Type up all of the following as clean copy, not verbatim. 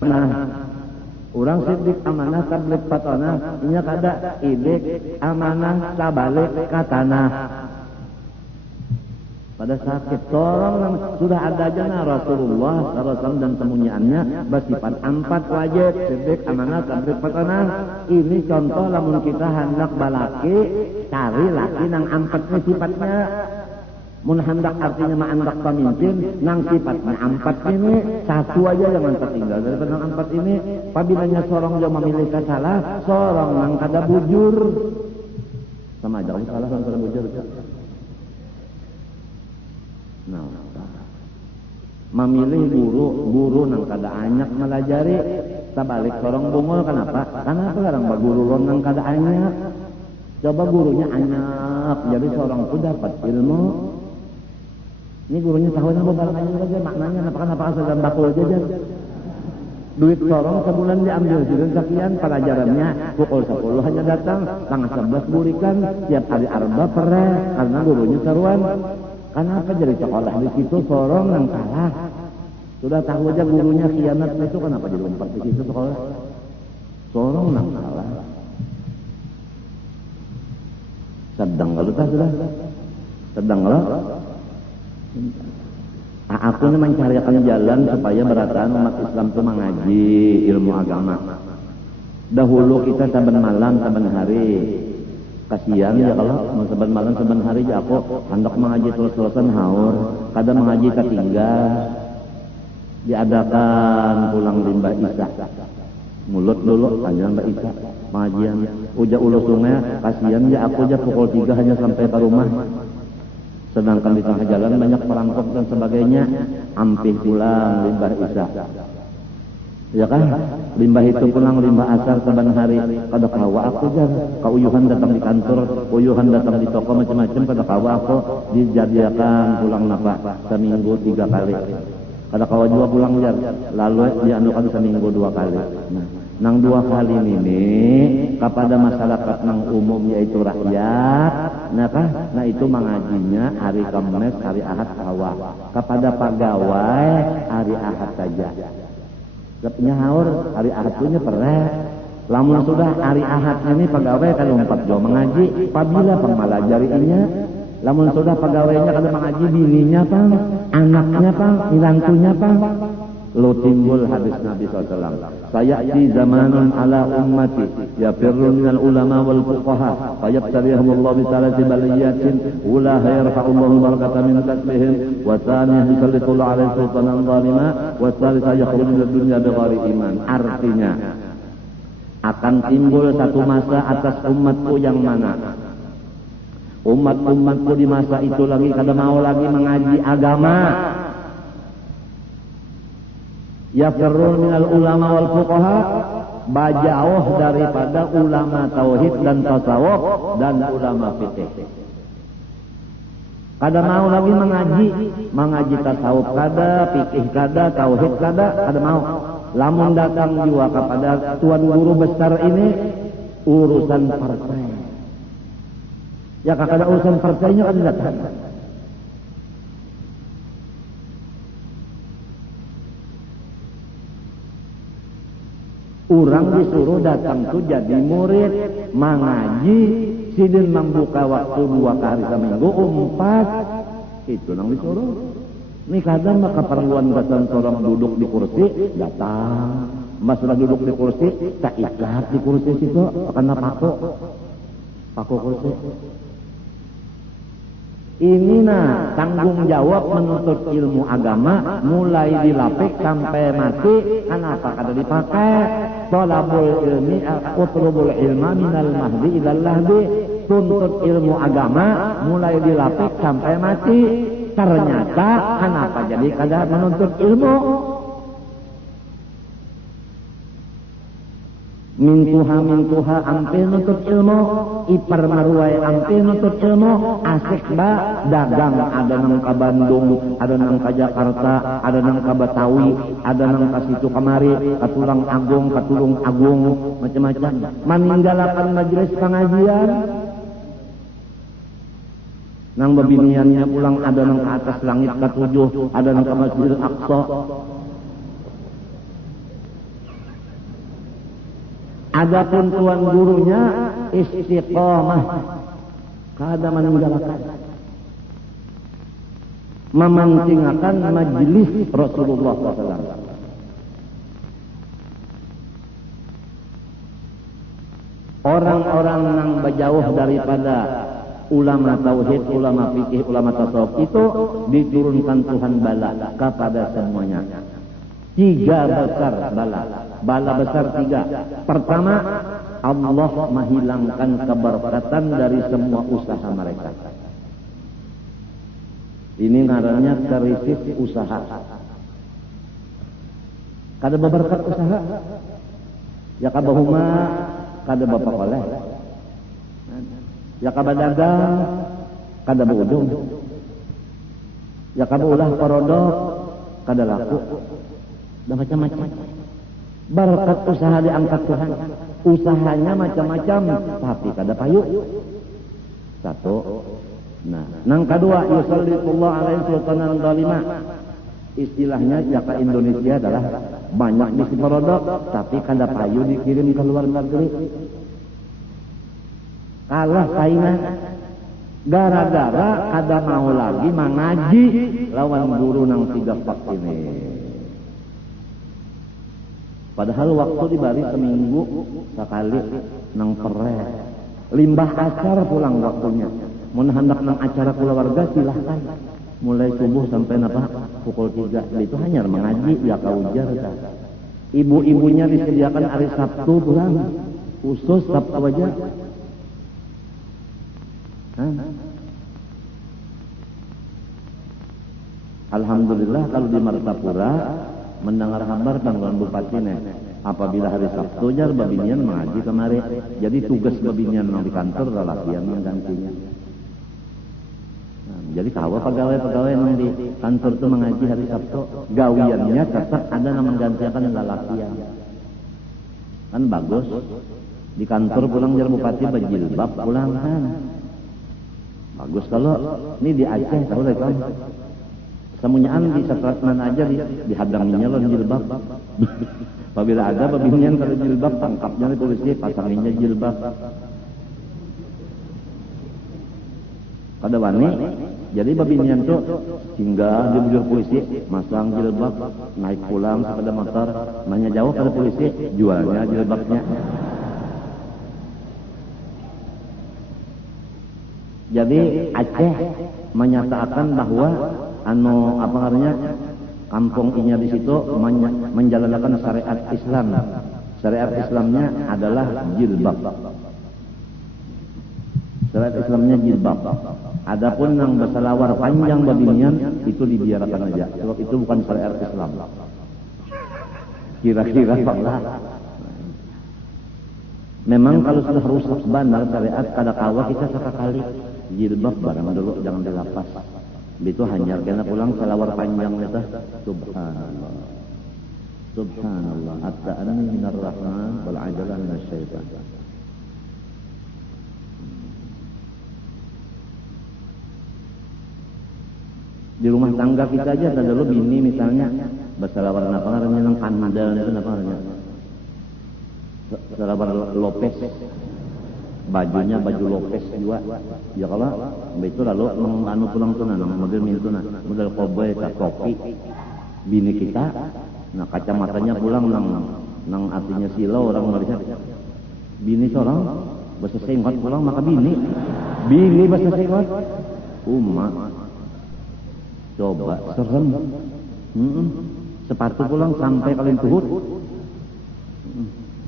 Nah, urang sidik amanah tablik patona nya kada idik amanah sabalik ka tanah. Pada sakit tolong sudah ada aja Rasulullah SAW dan temuannya bersifat 4 wajib sidik amanah tablik patona. Ini contoh lamun kita hendak balaki cari laki nang 4 sifatnya. Mun hendak artinya mah hendak pemimpin nang sifatnya 4 ini satu aja jangan tertinggal daripada nang 4 ini. Pabilanya sorong yang memilih salah, sorong nang kada bujur sama aja salah nang kada bujur. Nah, memilih guru nang kada anyak melajari tabalik sorong bungul. Kenapa kadang guru lon nang kada anyak. Coba gurunya anyak jadi sorong pun dapat ilmu. Ini gurunya tahunya bebalangannya aja maknanya apa asal bakul jajan. Duit sorong sebulan diambil jadi sekian pelajarannya pukul 10 hanya datang tanggal 11 burikan tiap hari arba pere karena gurunya seruan. Kenapa jadi sekolah di situ sorong yang kalah? Sudah tahu aja gurunya khianat itu kenapa jadi umpat di situ sekolah? Sorong yang kalah. Sedang kalau tak sudah sedang kalau aku ini mencarikan jalan supaya berataan umat Islam itu mengaji ilmu agama. Dahulu kita saban malam saban hari kasihan ya kalau saban malam saban hari ya aku hendak mengaji terus-terusan haur kadang mengaji ketinggal diadakan pulang limbah Isa mulut dulu tanya Mbak Isa pengajian uja ulu sungai kasihan ya aku aja pukul 3 hanya sampai ke rumah. Sedangkan di tengah jalan banyak perampok dan sebagainya, ampih pulang limbah Isya. Ya kan? Limbah itu pulang limbah asar saban hari. Kada kawa aku jar, kauyuhan datang di kantor, uyuhan datang di toko macam-macam kada kawa aku dijadiakan pulang napa seminggu 3 kali. Kada kawa juga pulang jar, lalu dianukan seminggu 2 kali. Nah, nang 2 kali ini kepada masyarakat nang umum yaitu rakyat, nah itu mengajinya hari Kamis, hari Ahad kawa. Kepada pegawai hari Ahad saja. Lepnya haur hari Ahad punya pere. Lamun sudah hari Ahad ini pegawai kan lompat jauh mengaji, apabila pengmalajarinya. Lamun sudah pegawainya kada mengaji bininya pang, anaknya pang, ilantunya pang. Lo timbul hadis Nabi SAW. Sayati zamanun ala ummati yafirru minal ulama wal fuqaha fayabtarihumullahu bisalati baliyatin ulaha yarfa'ullahu barakata min kasbihim wa thaniyah yusallitullahu alaihi sultanan zalima wa thalithah yakhruju minad dunya bighari iman. Artinya akan timbul satu masa atas umatku yang mana umat-umatku di masa itu lagi kada mau lagi mengaji agama. Yafirrun minal ulama wal fuqaha, bajauh daripada ulama tauhid dan tasawuf dan ulama fikih. Kada mau lagi mengaji tasawuf kada, fikih kada, tauhid kada mau. Lamun datang juga kepada tuan guru besar ini urusan partai. Ya kada urusan partainya kada datang. Orang disuruh datang tuh jadi murid, mengaji, sidin membuka waktu 2 kali seminggu, 4. Itu nang disuruh. Ini kadang maka keperluan datang seorang duduk di kursi, datang. Mas sudah duduk di kursi, tak ikat di kursi situ, karena paku kursi. Ini tanggung jawab menuntut ilmu agama mulai dilapik sampai mati. Kenapa kada dipakai? Thalabul ilmi utlubul ilma minal mahdi ilal lahdi. Tuntut ilmu agama mulai dilapik sampai mati. Ternyata kenapa jadi kada menuntut ilmu? Mintuha ampil nutut ilmu, ipar maruai ampil nutut ilmu, asik ba dagang ada nang ka Bandung, ada nang ka Jakarta, ada nang ka Betawi, ada nang ka situ kamari, katulung agung, macam-macam. Meninggalkan majelis pengajian. Nang babiniannya pulang ada nang ke atas langit ke-7, ada nang ke Masjidil Aqsa. Adapun tuan gurunya istiqamah, kada meninggalkan, mementingkan majelis Rasulullah SAW. Orang-orang yang berjauh daripada ulama tauhid, ulama fikih, ulama tasawuf itu diturunkan Tuhan bala kepada semuanya. 3 besar bala. Bala besar 3. Pertama, Allah menghilangkan keberkatan dari semua usaha mereka. Ini ngarannya krisis usaha. Kada berberkat usaha. Ya kabahuma kada bapak oleh. Ya kaba dagang kada beudung. Ya kaba ulah parodok kada laku. Dan macam-macam. Berkat usaha diangkat Tuhan. Usahanya macam-macam tapi kada payu. 1. Nah, nang kedua yusallitullah alaihi sultanan zalima. Istilahnya ya ke Indonesia adalah banyak bisi parodok tapi kada payu dikirim ke luar negeri. Kalah saingan gara-gara kada mau lagi mengaji lawan guru nang 3 pak ini. Padahal waktu dibari seminggu sekali nang pere. Limbah acara pulang waktunya. Mun hendak nang acara keluarga silahkan. Mulai subuh sampai pukul 3. Itu hanya mengaji ya kaujar. Ibu-ibunya disediakan hari Sabtu pulang. Khusus Sabtu aja. Alhamdulillah kalau di Martapura mendengar kabar tanggalan bupati apabila hari Sabtu jar babinian mengaji kemari. Jadi tugas babinian di kantor lelakian menggantinya. Jadi pegawai-pegawai yang di kantor itu mengaji hari Sabtu, gawiannya tetap ada yang menggantikan lelakian. Kan bagus. Di kantor pulang jar bupati berjilbab pulang kan. Bagus kalau ini di Aceh tahu deh kan. Semuanyaan di Satratman aja dihadangnya loh jilbab. Apabila ada babinian kalau jilbab tangkapnya di polisi pasanginnya jilbab. Kada wani. Jadi babinian tuh singgah di bujur polisi masang jilbab naik pulang sepeda motor nanya jauh pada polisi jualnya jilbabnya. Jadi Aceh menyatakan bahwa kampung inya di situ menjalankan syariat Islam. Syariat Islamnya adalah jilbab. Syariat Islamnya jilbab. Adapun yang berselawar panjang babinian itu dibiarkan aja. Sebab itu bukan syariat Islam. Kira-kira Allah. Memang kalau sudah rusak benar syariat kada kawa kita sekali jilbab barang dulu jangan dilepas. Itu hanya kena pulang selawar panjang itu. Subhanallah. Subhanallah. At-ta'anni minar rahman wal 'ajalah minasy syaitan. Di rumah tangga kita aja ada dulu bini misalnya berselawar apa namanya nang kandal itu apa namanya? Selawar Lopez. Bajunya baju Lopez juga. Ya kalau itu lalu anu tulang tuna model miltuna, model cowboy tak topi. Bini kita nah kacamatanya pulang nang artinya silau orang Malaysia. Bini seorang bahasa senggot pulang maka bini bahasa senggot. Umat coba serem. Sepatu pulang sampai kalian tuhut.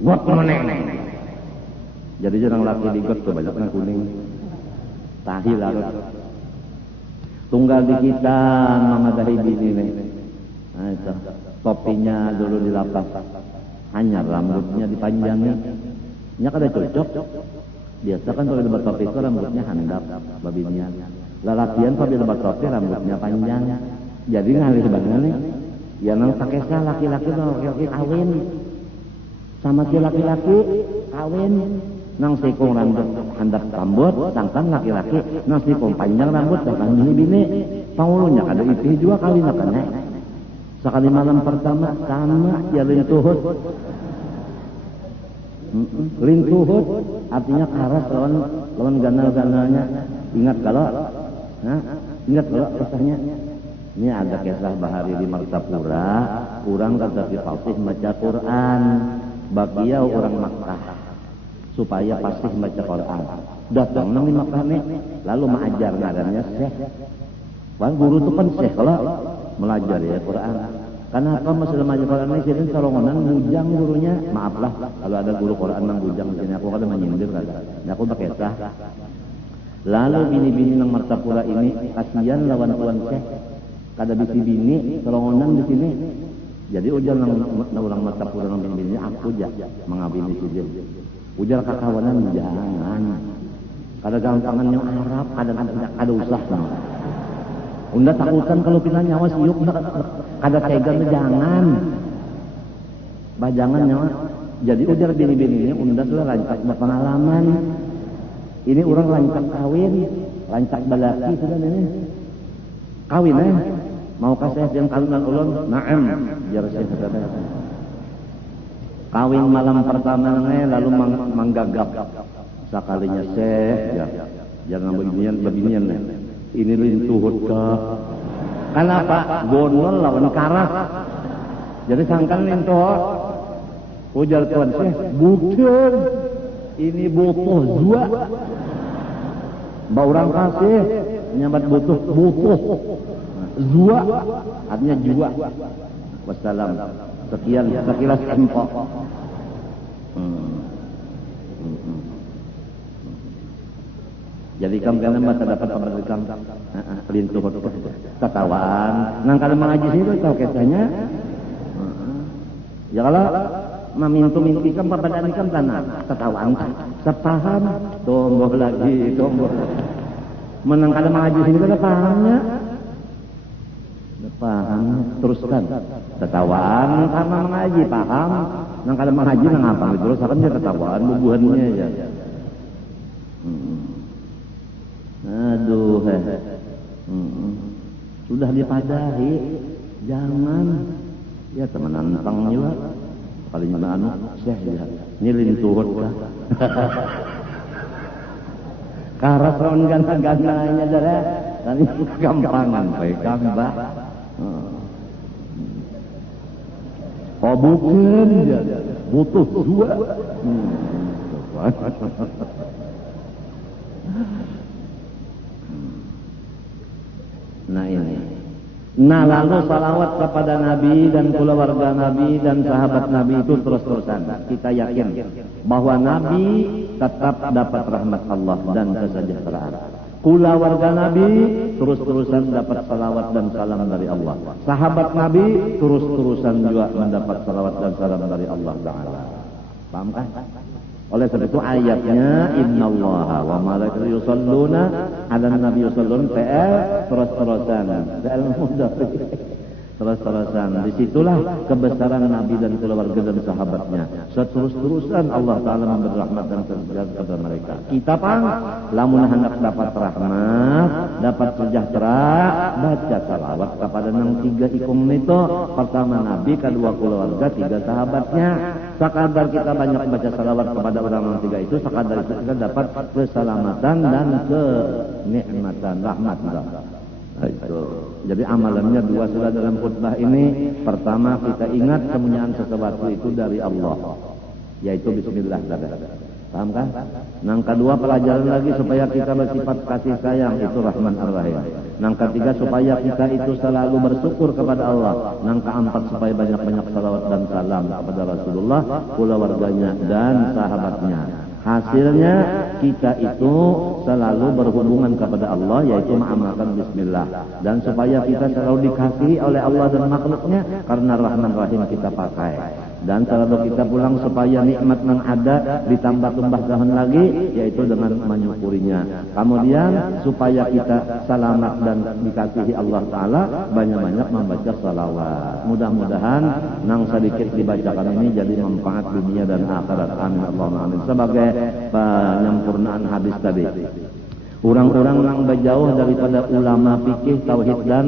Got meneng. Jadi jarang laki di got tuh banyaknya kuning. Tahi larut. Tunggal di kita memadahi bini nih. Nah itu topinya dulu dilapas. Hanya rambutnya dipanjangi. Nya kada cocok. Biasa kan kalau lebat topi itu rambutnya handap babinnya. Lalakian kalau lebat topi rambutnya panjang. Jadi ngalih banget nih. Ya nang pakai laki-laki kawin. Sama si laki-laki kawin. Nang sikong rambut handap rambut, sangkan laki-laki nang sikong panjang rambut, sangkan bini-bini. Pangulunya kada itu juga kali nakanya. Sekali malam pertama sama jalin tuhut. Lintuhut artinya karas lawan ganal-ganalnya. Ingat kalau kisahnya. Ini ada kisah Bahari di Martapura, orang kata si fasih baca Quran, bagiau orang Makkah supaya fasih baca Quran. Datang nang di Makkah nih, lalu mengajar ngarannya Syekh. Wah guru itu kan Syekh kalau melajar ya Quran. Kenapa masalah belajar Quran ini sini sarongonan bujang gurunya? Maaflah kalau ada guru Quran yang bujang di sini, aku kada menyindir kada. Aku pakai kisah. Lalu bini-bini nang Martapura ini kasihan lawan tuan Syekh. Kada bisi bini sarongonan di sini. Jadi ujar nang orang Martapura nang bini-bini aku aja mengabini si dia. Ujar kakawanan jangan. Kada gampangan yang Arab, kada usah. Unda takutan kalau pina nyawa siuk kada tega jangan. Bajangan nyawa. Jadi ujar bini-bini ini unda sudah lancak berpengalaman. Ini orang lancak kawin, lancak balaki sudah ini. Kawin mau kasih yang kawinan ulun, naam, biar saya kata. Kawin malam pertama lalu menggagap. Sekalinya Syekh, jangan beginian. Ini lintuhut ke. Kenapa? Gonol lawan karas. Jadi sangkan lintuhut. Ujar tuan Syekh, bukan. Ini butuh zua. Baurang kasih nyambat butuh. Zua artinya jua. Wassalam. Sekilas info. Jadi kamu mata dapat pemberikan lintuh ketawaan. Nang kalau mengaji itu tahu kisahnya. Ya kalau memintu ikam papadaan ikam tanah ketawaan sepaham tomboh lagi. Menang kalau mengaji sini itu pahamnya. Paham teruskan ketawaan karena mengaji paham. Nang kalau mengaji nang apa terus akan dia ketawaan bubuhannya ya. Aduh, sudah dipadahi, jangan, ya teman nantang juga, paling mana Syekh ya, nyilin turut lah, karas lawan gana-gananya dah, dan itu gampangan, baik gambah, oh bukan, ya, butuh dua. Nah ini. Nah lalu salawat kepada Nabi dan keluarga Nabi dan sahabat Nabi itu terus-terusan. Kita yakin bahwa Nabi tetap dapat rahmat Allah dan kesejahteraan. Keluarga Nabi terus-terusan dapat salawat dan salam dari Allah. Sahabat Nabi terus-terusan juga mendapat salawat dan salam dari Allah Ta'ala. Paham kan? Oleh sebab itu ayatnya innallaha wa malaikatahu yusholluna 'alan nabi yushollun terus-terusan. Terus-terusan. Disitulah kebesaran Nabi dan keluarga dan sahabatnya. Seterus-terusan Allah Ta'ala memberi rahmat dan sejahtera kepada mereka. Kita pang lamun hendak dapat rahmat, dapat sejahtera, baca salawat kepada nang tiga ikung itu. Pertama Nabi, kedua keluarga, tiga sahabatnya. Sekadar kita banyak baca salawat kepada orang yang tiga itu, sekadar itu kita dapat keselamatan dan kenikmatan rahmat. Itu. Jadi amalannya dua sudah dalam khutbah ini. Pertama kita ingat kemuliaan sesuatu itu dari Allah, yaitu Bismillah. Paham kan? Nang kedua pelajaran lagi supaya kita bersifat kasih sayang, itu Rahman Ar-Rahim. Nang ketiga supaya kita itu selalu bersyukur kepada Allah. Nang keempat supaya banyak-banyak salawat dan salam kepada Rasulullah, keluarganya dan sahabatnya. Hasilnya kita itu selalu berhubungan kepada Allah, yaitu mengamalkan Bismillah. Dan supaya kita selalu dikasihi oleh Allah dan makhluknya karena Rahman Rahim kita pakai. Dan selalu kita pulang supaya nikmat yang ada ditambah tahun lagi, yaitu dengan menyukurinya. Kemudian supaya kita selamat dan dikasihi Allah Ta'ala, banyak-banyak membaca salawat. Mudah-mudahan nang sedikit dibacakan ini jadi manfaat dunia dan akhirat. Amin Allahumma amin. Sebagai penyempurnaan hadis tadi, orang-orang yang berjauh daripada ulama fikih, tauhid dan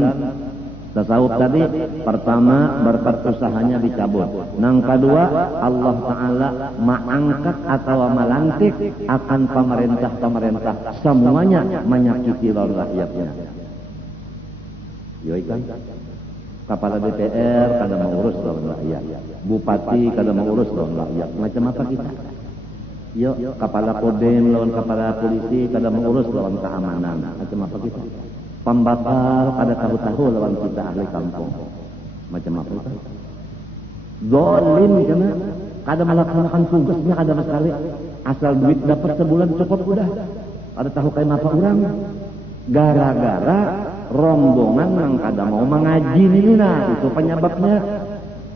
Tasawuf tadi pertama berkat usahanya dicabut. Nang kedua Allah Ta'ala mengangkat atau melantik akan pemerintah-pemerintah semuanya menyakiti rakyatnya. Yoi kan? Kepala DPR kada mengurus lawan rakyat, bupati kada mengurus lawan rakyat. Macam apa kita? Yo, kepala Kodem lawan kepala polisi kada mengurus lawan keamanan. Macam apa kita? Pembakar kada tahu-tahu lawan kita ahli kampung. Macam apa kita? Zalim kena kada melaksanakan tugasnya kada sekali. Asal duit dapat sebulan cukup udah. Ada tahu kayak apa orang? Gara-gara rombongan nang kada mau mengaji ini nah, itu penyebabnya.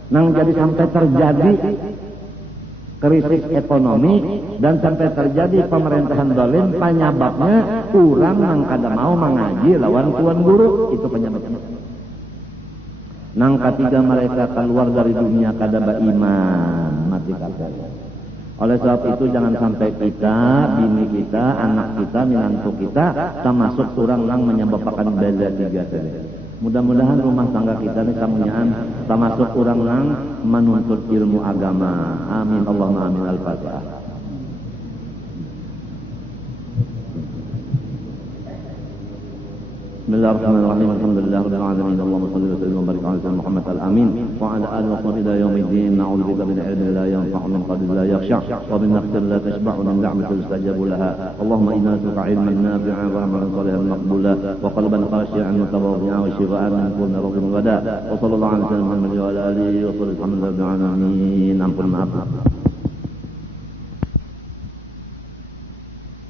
Nang jadi sampai terjadi krisis ekonomi dan sampai terjadi pemerintahan zalim, penyebabnya orang nang kada mau mengaji lawan tuan guru, itu penyebabnya. Nang ketiga mereka keluar dari dunia kada beriman, mati kafir. Oleh sebab itu jangan sampai kita, bini kita, anak kita, menantu kita termasuk orang yang menyebabkan bela tiga tadi. Mudah-mudahan rumah tangga kita ini samunyaan termasuk orang yang menuntut ilmu agama. Amin Allahumma amin. Al-Fatihah. Bismillahirrahmanirrahim. Alhamdulillahirabbil alamin. Allahumma shalli wa sallim wa barik ala sayyidina Muhammad al-amin wa ala alihi wa sahbihi ila yaumiddin. Na'udzubika min ilmin la yanfa'u min qalbin la yakhsha wa min nafsin la tashba'u min da'matin yustajabu laha. Allahumma inna nas'aluka 'ilman nafi'an wa 'amalan salihan maqbula wa qalban khashi'an mutawaddi'an wa shifaa'an min kulli rawdin wa ghada. Wa sallallahu ala sayyidina Muhammad wa ala alihi wa sahbihi alhamdulillahi alamin. Ampun maaf.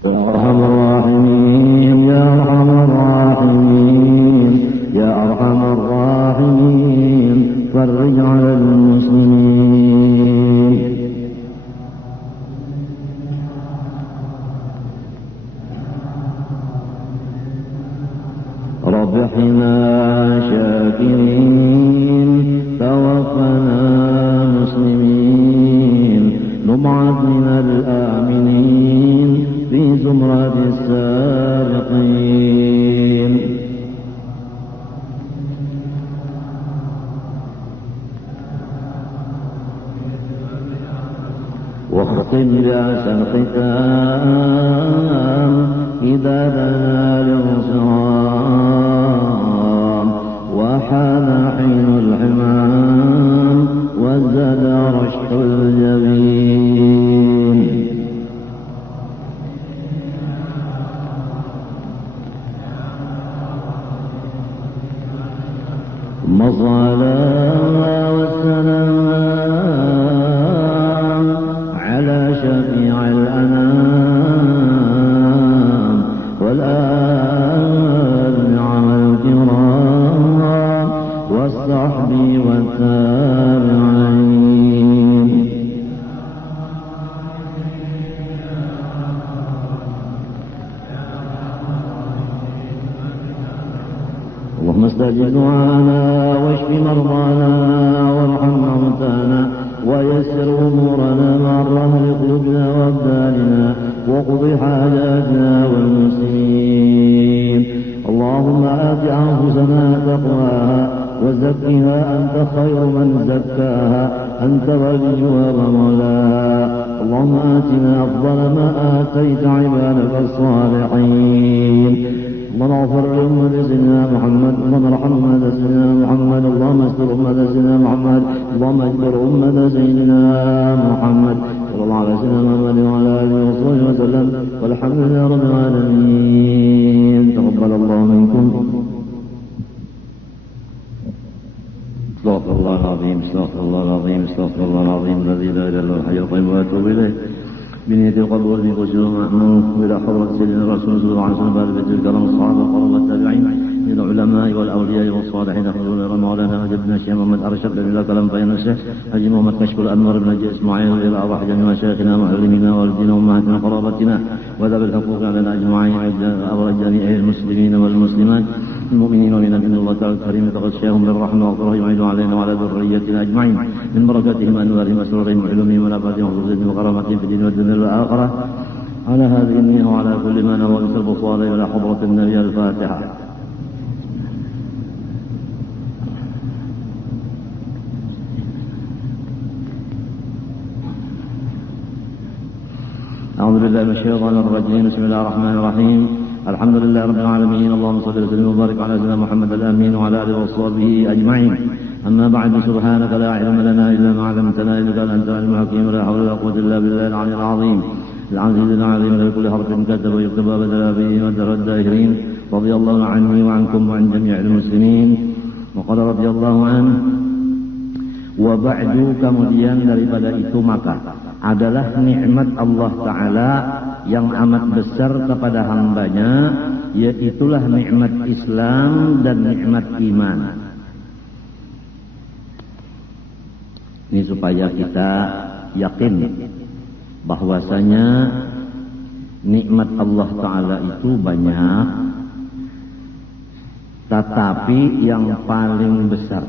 Arhamar rahimin ya arhamar rahimin ya arhamar rahimin farij 'alal muslimin. Rabbihna syakirin tawaffana muslimin nub'ad minal aminin في زمرة السابقين. واختم بأحسن ختام إذا دنا الانصرام وحان حين الحمام وزاد رشح الجبين. ثم الصلاة والسلام على شفيع الأنام والآل نعم الكرام والصحب والتابعين. اللهم استجب دعانا واشف مرضانا وارحم موتانا ويسر امورنا مع الرهن قلوبنا وابداننا وقض حاجاتنا والمسلمين. اللهم آت أنفسنا تقواها وزكها أنت خير من زكاها أنت وليها ومولاها. اللهم آتنا أفضل ما آتيت عبادك الصالحين. اللهم اغفر لأمة سيدنا محمد. اللهم ارحم أمة سيدنا محمد. اللهم استر أمة سيدنا محمد. اللهم اجبر أمة سيدنا محمد صلى الله عليه وسلم وعلى آله وصحبه وسلم والحمد لله رب العالمين. تقبل الله منكم. استغفر الله العظيم استغفر الله العظيم استغفر الله العظيم الذي لا إله إلا هو الحي القيوم وأتوب إليه بنية القبول من قصر مأمون إلى حضرة سيدنا الرسول صلى الله عليه وسلم وآل بيت الكرام الصحابة والقرى والتابعين من العلماء والأولياء والصالحين حضور إلى مولانا وجبنا الشيخ محمد أرشد إلى كلام فين الشيخ حجي محمد كشف الأنوار بن حجي إسماعيل إلى أرواح جميع مشايخنا وعلمنا والدينا وأمهاتنا وقرابتنا وذوي الحقوق علينا أجمعين أبرج جميع المسلمين والمسلمات المؤمنين ومن إن الله تعالى الكريم تغشاهم بالرحمة والرحمة يعيد علينا وعلى ذريتنا أجمعين من بركاتهم وأنوارهم وسرورهم وعلومهم ونفاتهم وخصوصهم وكرامتهم في الدين والدنيا والآخرة. على هذه النية وعلى كل ما نوى بسلب الصالح إلى حضرة النبي. الفاتحة. أعوذ بالله من الشيطان الرجيم. بسم الله الرحمن الرحيم. الحمد لله رب العالمين. اللهم صل وسلم وبارك على سيدنا محمد الأمين وعلى آله وصحبه أجمعين. أما بعد، سبحانك لا علم لنا إلا ما علمتنا إنك أنت العليم الحكيم. لا حول ولا قوة إلا بالله العلي العظيم العزيز العظيم. لكل حرف كتب ويكتب بدل به ودر الداهرين. رضي الله عني وعنكم وعن جميع المسلمين. وقال رضي الله عنه. Wa ba'du, kemudian daripada itu maka adalah nikmat Allah Ta'ala yang amat besar kepada hambanya, yaitulah nikmat Islam dan nikmat iman. Ini supaya kita yakin bahwasanya nikmat Allah Ta'ala itu banyak, tetapi yang paling besar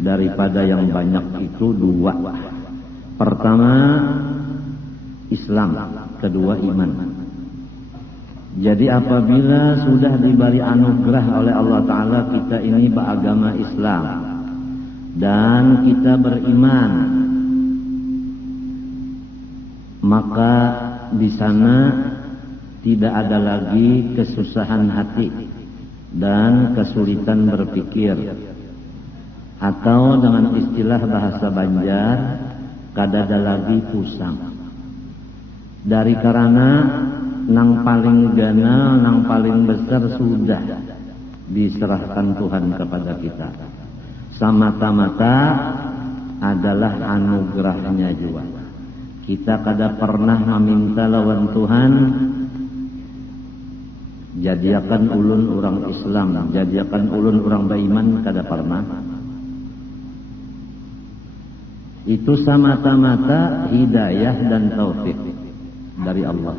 daripada yang banyak itu dua. Pertama Islam, kedua iman. Jadi apabila sudah diberi anugerah oleh Allah Ta'ala kita ini beragama Islam dan kita beriman, maka di sana tidak ada lagi kesusahan hati dan kesulitan berpikir, atau dengan istilah bahasa Banjar, kadada lagi pusang. Dari karena nang paling ganal, nang paling besar sudah diserahkan Tuhan kepada kita. Semata-mata adalah anugerahnya juga. Kita kada pernah meminta lawan Tuhan, jadiakan ulun orang Islam, jadiakan ulun orang beriman, kada pernah. Itu semata-mata hidayah dan taufik dari Allah.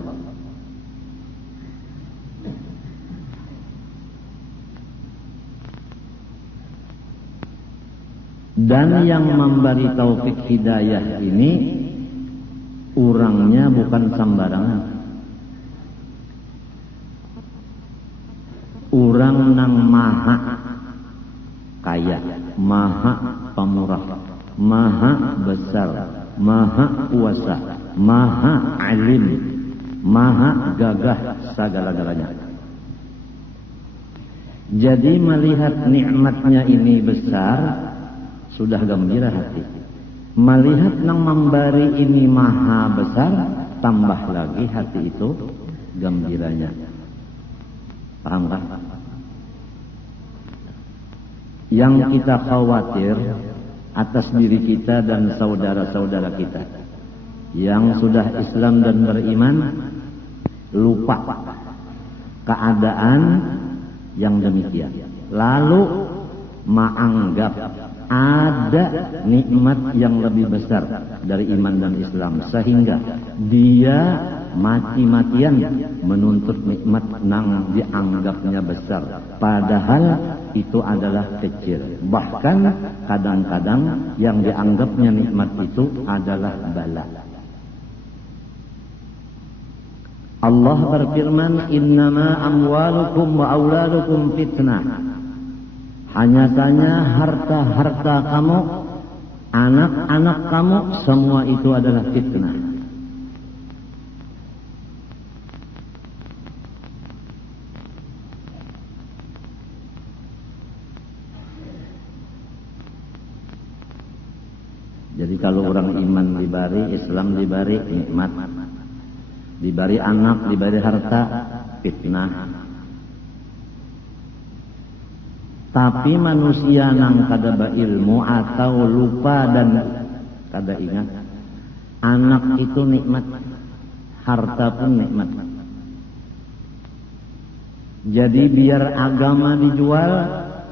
Dan yang memberi taufik hidayah ini orangnya bukan sembarangan. Orang nang maha kaya, maha pemurah, maha besar, maha kuasa, maha alim, maha gagah segala-galanya. Jadi melihat nikmatnya ini besar, sudah gembira hati. Melihat nang memberi ini maha besar, tambah lagi hati itu gembiranya. Paham kan? Yang kita khawatir atas diri kita dan saudara-saudara kita yang sudah Islam dan beriman, lupa keadaan yang demikian, lalu menganggap ada nikmat yang lebih besar dari iman dan Islam, sehingga dia mati-matian menuntut nikmat nang dianggapnya besar, padahal itu adalah kecil. Bahkan kadang-kadang yang dianggapnya nikmat itu adalah bala. Allah berfirman, innama amwalukum wa auladukum fitnah. Hanya saja harta-harta kamu, anak-anak kamu, semua itu adalah fitnah. Jadi kalau orang iman diberi, Islam diberi nikmat, diberi anak, diberi harta, fitnah. Tapi manusia nang kada berilmu atau lupa dan kada ingat, anak itu nikmat, harta pun nikmat. Jadi biar agama dijual,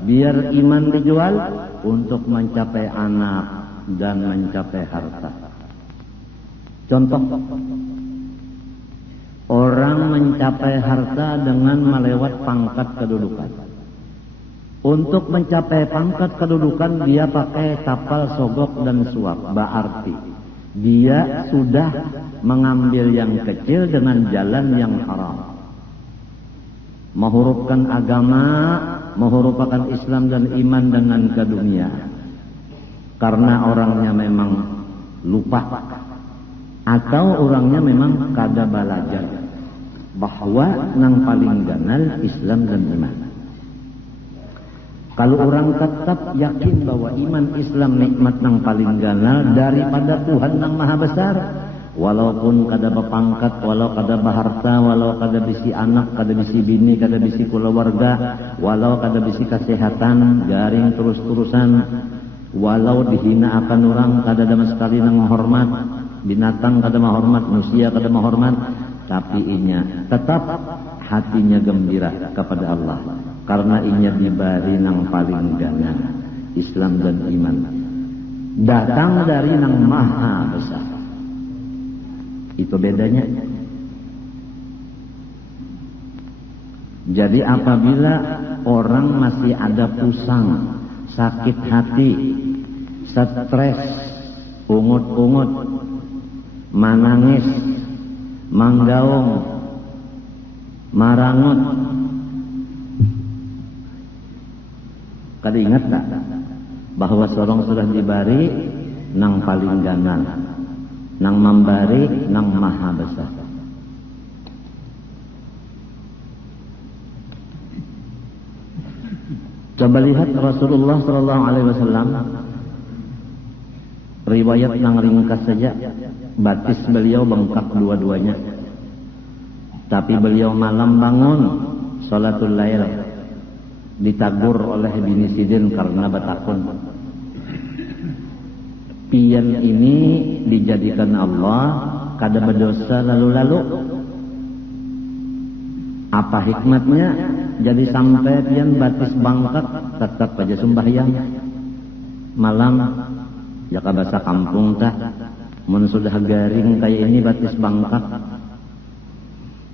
biar iman dijual untuk mencapai anak dan mencapai harta. Contoh, orang mencapai harta dengan melewat pangkat kedudukan. Untuk mencapai pangkat kedudukan dia pakai tapal, sogok dan suap. Berarti dia sudah mengambil yang kecil dengan jalan yang haram. Menghurufkan agama, menghurufkan Islam dan iman dengan ke dunia. Karena orangnya memang lupa Atau orangnya memang kada balajar bahwa nang paling ganal Islam dan iman. Kalau orang tetap yakin bahwa iman Islam nikmat nang paling ganal daripada Tuhan nang maha besar, walaupun kada bapangkat, walau kada baharta, walau kada bisi anak, kada bisi bini, kada bisi keluarga, walau kada bisi kesehatan, garing terus-terusan, walau dihina akan orang, kada ada sekali nang hormat, binatang kada menghormat, manusia kada menghormat, tapi inya tetap hatinya gembira kepada Allah karena inya dibari nang paling ganal Islam dan iman, datang dari nang maha besar. Itu bedanya. Jadi apabila orang masih ada pusang, sakit hati, stres, ungut-ungut, manangis, manggaung, marangut, kada ingat tak bahwa sorong sudah dibari nang paling ganal, nang membari nang maha besar. Coba lihat Rasulullah sallallahu alaihi wasallam, riwayat nang ringkas saja, batis beliau bengkak dua-duanya. Tapi beliau malam bangun salatul lail, ditagur oleh bini Sidin karena batakun. Pian ini dijadikan Allah kada berdosa lalu-lalu. Apa hikmatnya? Jadi sampai pian batis bangkak tetap aja sembahyang malam. Ya bahasa kampung tah, mun sudah garing kayak ini batis bangkak.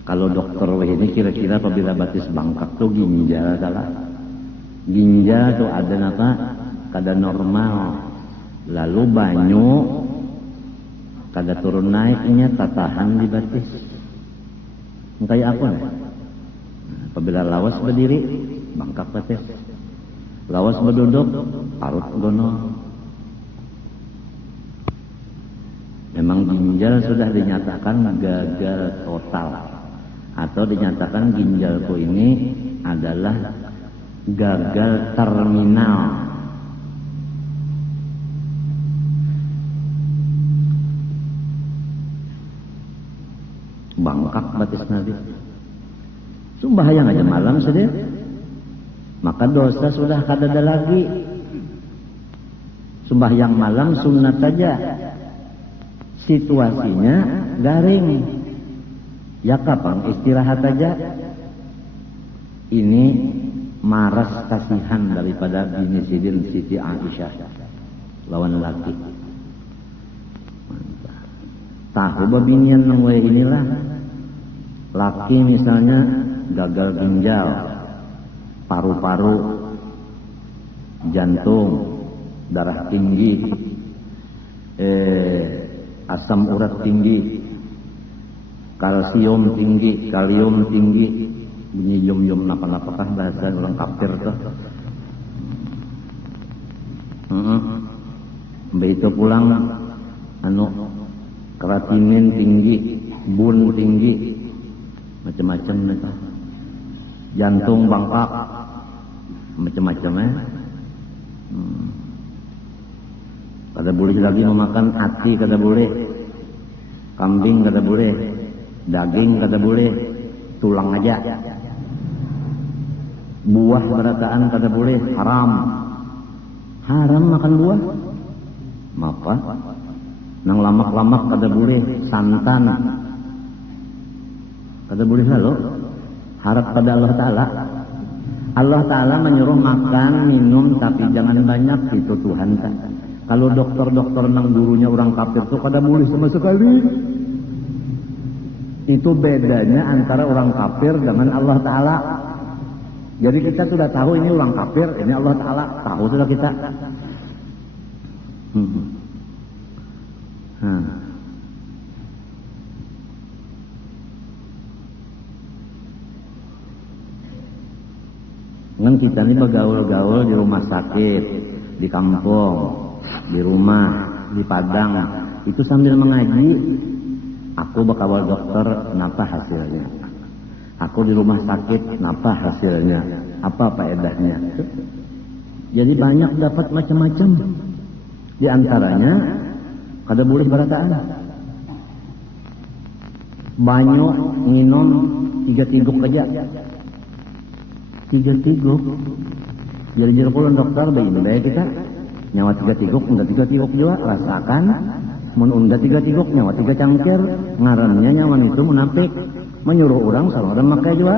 Kalau dokter ini kira-kira apabila batis bangkak tuh ginjal adalah ginjal tuh ada apa? Kada normal. Lalu banyu kada turun naiknya tatahan di batis. Kayak aku nih. Apabila lawas berdiri bangkak batis. Lawas berduduk parut gono. Memang ginjal sudah dinyatakan gagal total, atau dinyatakan ginjalku ini adalah gagal terminal. Bangkak batis nabi. Sembahyang aja malam saja, maka dosa sudah kada ada lagi. Sembahyang malam sunat saja. Situasinya garing, ya kapan istirahat aja. Ini maras kasihan daripada bini Sidin Siti Aisyah lawan laki. Tahu babinian nang wae inilah, laki misalnya gagal ginjal, paru-paru, jantung, darah tinggi, asam urat tinggi, kalsium tinggi, kalium tinggi, bunyi yum-yum napa-napakah bahasa orang kafir tuh. Begitu pulang kreatinin tinggi, bun tinggi, macam-macam itu. Jantung bangkak, macam-macam Kada boleh lagi memakan hati, kada boleh. Kambing kada boleh. Daging kada boleh. Tulang aja. Buah berataan kada boleh. Haram. Haram makan buah. Maka nang lamak-lamak kada boleh. Santan kada boleh lalu. Harap pada Allah Ta'ala. Allah Ta'ala menyuruh makan, minum, tapi jangan banyak. Itu Tuhan kan. Kalau dokter-dokter nang gurunya orang kafir tuh kada boleh sama sekali. Itu bedanya antara orang kafir dengan Allah Ta'ala. Jadi kita sudah tahu ini orang kafir, ini Allah Ta'ala. Tahu sudah kita. Kan kita ini bergaul-gaul di rumah sakit, di kampung, di rumah, di padang, itu sambil mengaji, Aku bakal dokter, napa hasilnya? Aku di rumah sakit, napa hasilnya? Apa faedahnya? Jadi banyak dapat macam-macam. Di antaranya kada boleh barataan. Banyu minum 3 tiguk aja. 3 tiguk. Jadi kulon dokter bayi kita nyawa 3 tiguk, unda 3 tiguk juga rasakan. Mun unda 3 tiguk nyawa 3 cangkir, ngarannya nyawa itu munafik, menyuruh orang sama orang makai juga.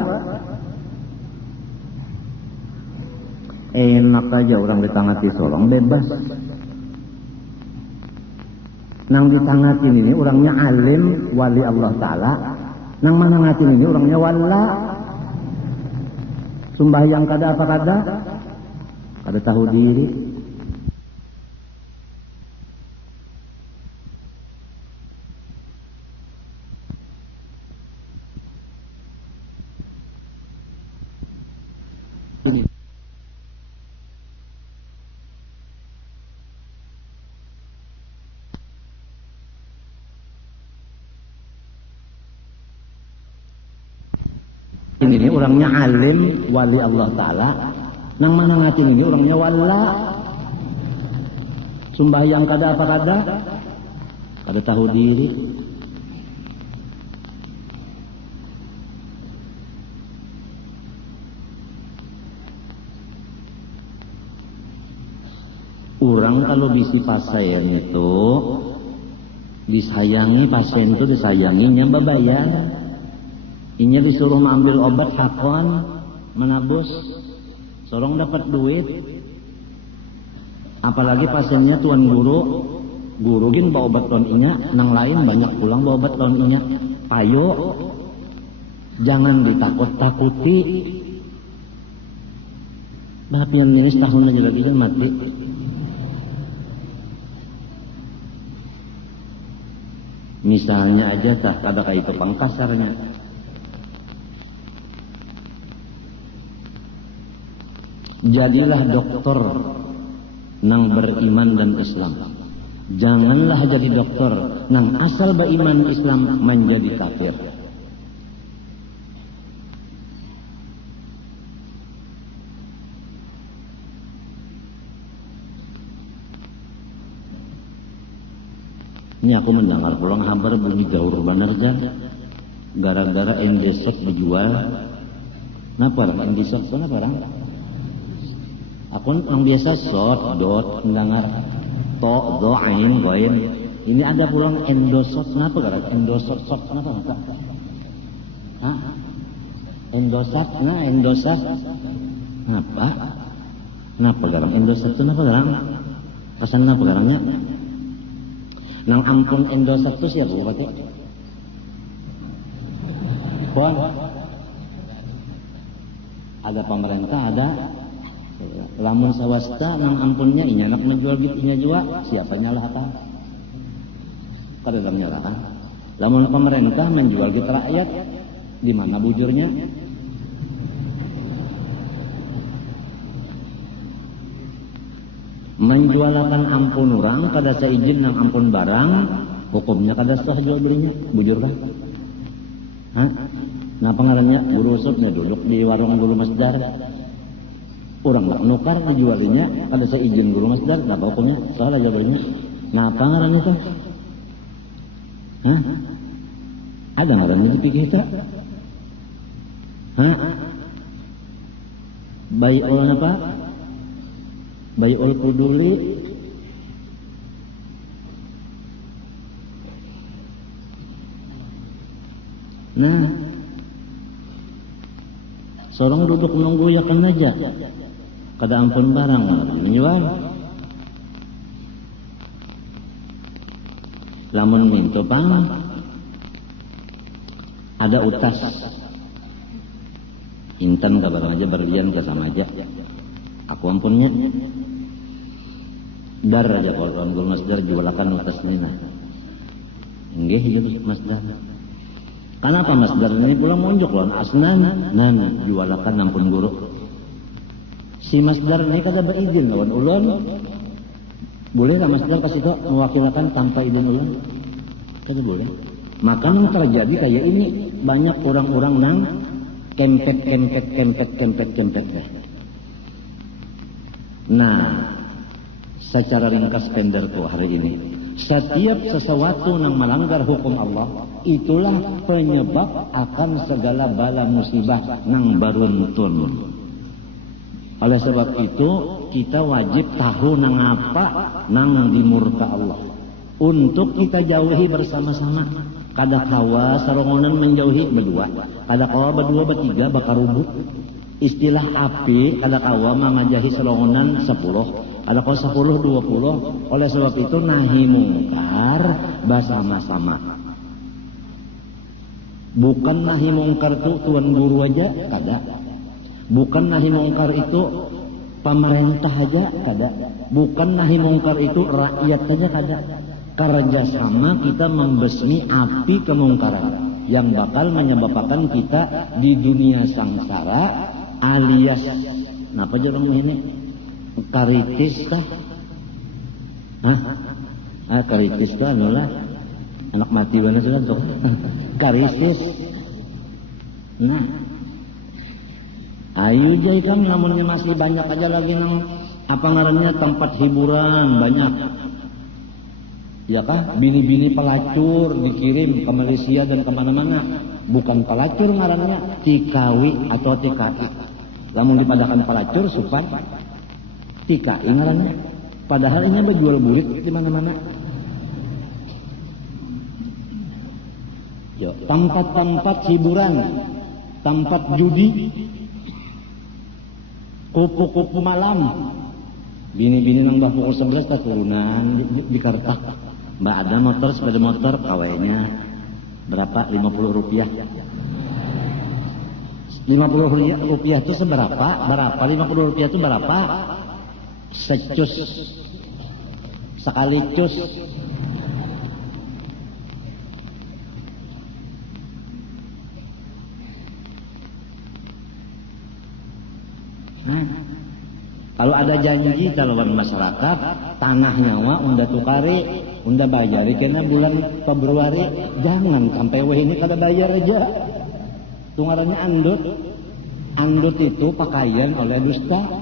Enak aja orang ditangati sorong bebas. Nang ditangatin ini orangnya alim wali Allah Ta'ala, nang mana ngatin ini orangnya wala. Sembahyang kada apa kada tahu diri. Ini orangnya alim wali Allah Ta'ala, nang mana ngatin ini orangnya wala. Sembahyang kada apa kada tahu diri. Orang kalau bisi pasien itu disayangi, pasien itu disayanginya babayar. Inya disuruh mengambil obat hakon, menabus, sorong dapat duit. Apalagi pasiennya tuan guru gin bawa obat tuan inya, nang lain banyak pulang bawa obat tuan inya. Payo, jangan ditakut-takuti. Bahapian ini setahun aja lagi kan mati. Misalnya aja tak ada kayak itu pangkasarnya. Jadilah dokter nang beriman dan Islam. Janganlah jadi dokter nang asal beriman Islam menjadi kafir. Ini aku mendengar pulang kabar bunyi gaur bener aja. Gara-gara endesok dijual. Kenapa orang endesok? Kenapa orang? Aku yang biasa dot mendengar to do ain goin. Ini ada pulang endosot. Kenapa gara endosot kenapa? Hah? Endosat, endosat. Kenapa garang endosat itu kenapa garang? Kesan kenapa garangnya? Nang ampun endosat itu siapa berarti? Puan? Ada pemerintah, ada lamun swasta nang ampunnya inya nak menjual gitunya juga siapa nyalahkan? Kada dalam nyalahkan. Lamun pemerintah menjual gitu rakyat di mana bujurnya? Menjualkan ampun orang kada seizin nang ampun barang, hukumnya kada sah jual belinya, bujur kan? Hah? Nah pengarannya guru usupnya duduk di warung guru masdar. Orang nak nukar dijualinya, ada saya izin guru masdar, nggak hukumnya, salah jawabannya. Nah, apa ngarannya itu? Hah? Ada ngarannya di pikir kita? Hah? Bai'ul apa? Bai'ul kuduli. Nah, seorang duduk menunggu yakan aja. Kada ampun barang menjual. Lamun minto bang ada utas intan kabar aja berlian ke sama aja. Aku ampunnya dar aja kalau tuan guru masdar jualakan utas nina. Nggih itu masdar. Kenapa masdar ini pulang monjok lawan asnan nan jualakan ampun guru. Si masdar ini kada berizin lawan ulun. Boleh lah masdar kasih kok mewakilkan tanpa izin ulun? Kada boleh. Maka yang terjadi kayak ini, banyak orang-orang nang kempek. Nah, secara ringkas penderku hari ini, setiap sesuatu yang melanggar hukum Allah, itulah penyebab akan segala bala musibah nang baruntun. Oleh sebab itu, kita wajib tahu nang apa nang dimurka Allah, untuk kita jauhi bersama-sama. Kada kawa sarongonan menjauhi berdua, kada kawa berdua bertiga bakar rubuk. Istilah api kada kawa mengajahi sarongonan 10, kada kawa 10 20. Oleh sebab itu nahi mungkar bersama-sama. Bukan nahi mungkar itu tuan guru aja, kada. Bukan nahi mungkar itu pemerintah aja, kada. Bukan nahi mungkar itu rakyat aja, kada. Kerjasama kita membasmi api kemungkaran yang bakal menyebabkan kita di dunia sangsara, alias apa aja orang ini karitis kah? Karitis kah? Anulah anak mati mana sudah tuh karisis. Nah, ayo jai kami namunnya masih banyak aja lagi nang apa ngarannya tempat hiburan banyak. Ya kah? Bini-bini pelacur dikirim ke Malaysia dan kemana-mana. Bukan pelacur ngarannya, tikawi atau tikai. Lamun dipadakan pelacur, supan tikai ngarannya. Padahal ini berjual burit di mana-mana. Tempat-tempat hiburan, tempat judi, kupu-kupu malam. Bini-bini nang bah pukul 11 tak turunan di Kartak. Mbak ada motor, sepeda motor, kawainya berapa? 50 rupiah. 50 rupiah itu seberapa? Berapa? 50 rupiah itu berapa? Secus. Sekali cus. Kalau ada janji calon masyarakat, tanah nyawa unda tukari, unda bayari kena bulan Februari, jangan sampai weh ini kada bayar aja. Tungarannya andut. Andut itu pakaian oleh dusta.